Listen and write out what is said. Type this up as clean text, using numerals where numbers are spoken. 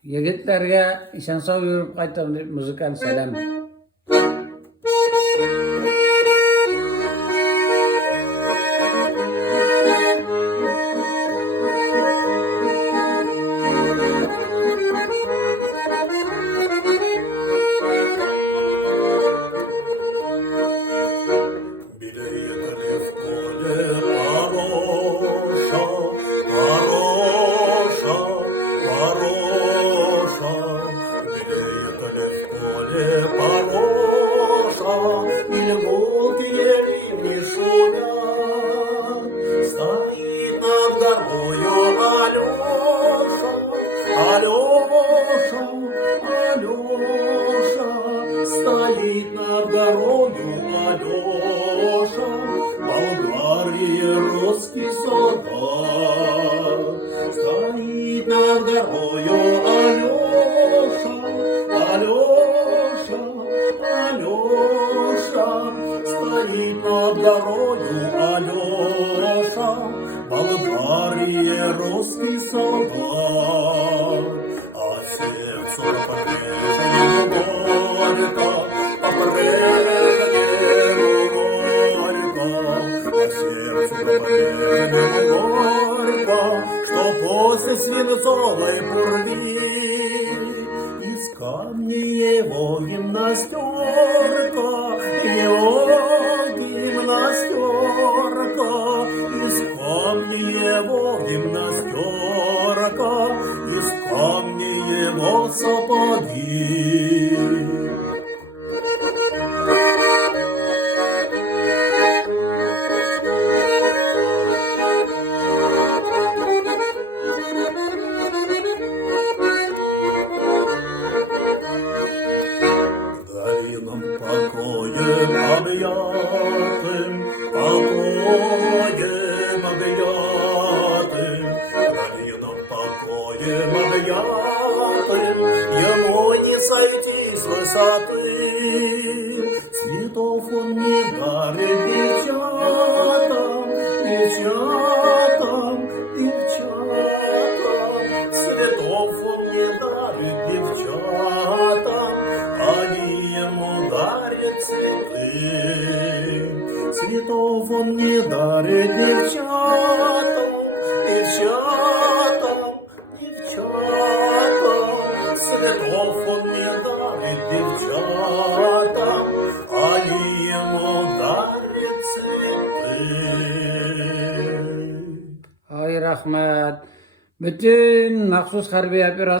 Yigitlarga ishonsov yurib qaytaman deb muzikal salam. Стоит над дорогою Алёша, Болгарии русский солдат. Стоит над дорогою Алёша, Алёша, Алёша. Стоит над дорогою Алёша, Болгарии русский солдат. А сердце по-прежнему горько, по-прежнему горько, а сердце по-прежнему горько, что после свинцовой пурги из камня его гимнастерка, его гимнастерка, из камня его гимнастерка, из камня его сапоги. Покоем объятым, покоем объятым, долином покоем объятым, ему не сойти с высоты. Цветов он не дарит девчатам, девчатам, девчатам. Цветов он не дарит девчатам, они ему дарят цветы. Цветов он не дарит девчатам, девчатам, девчатам. Цветов он не дарит девчатам, они ему дарят цветы. Ay rahmat. Bütün maxsus harbiy operatsiya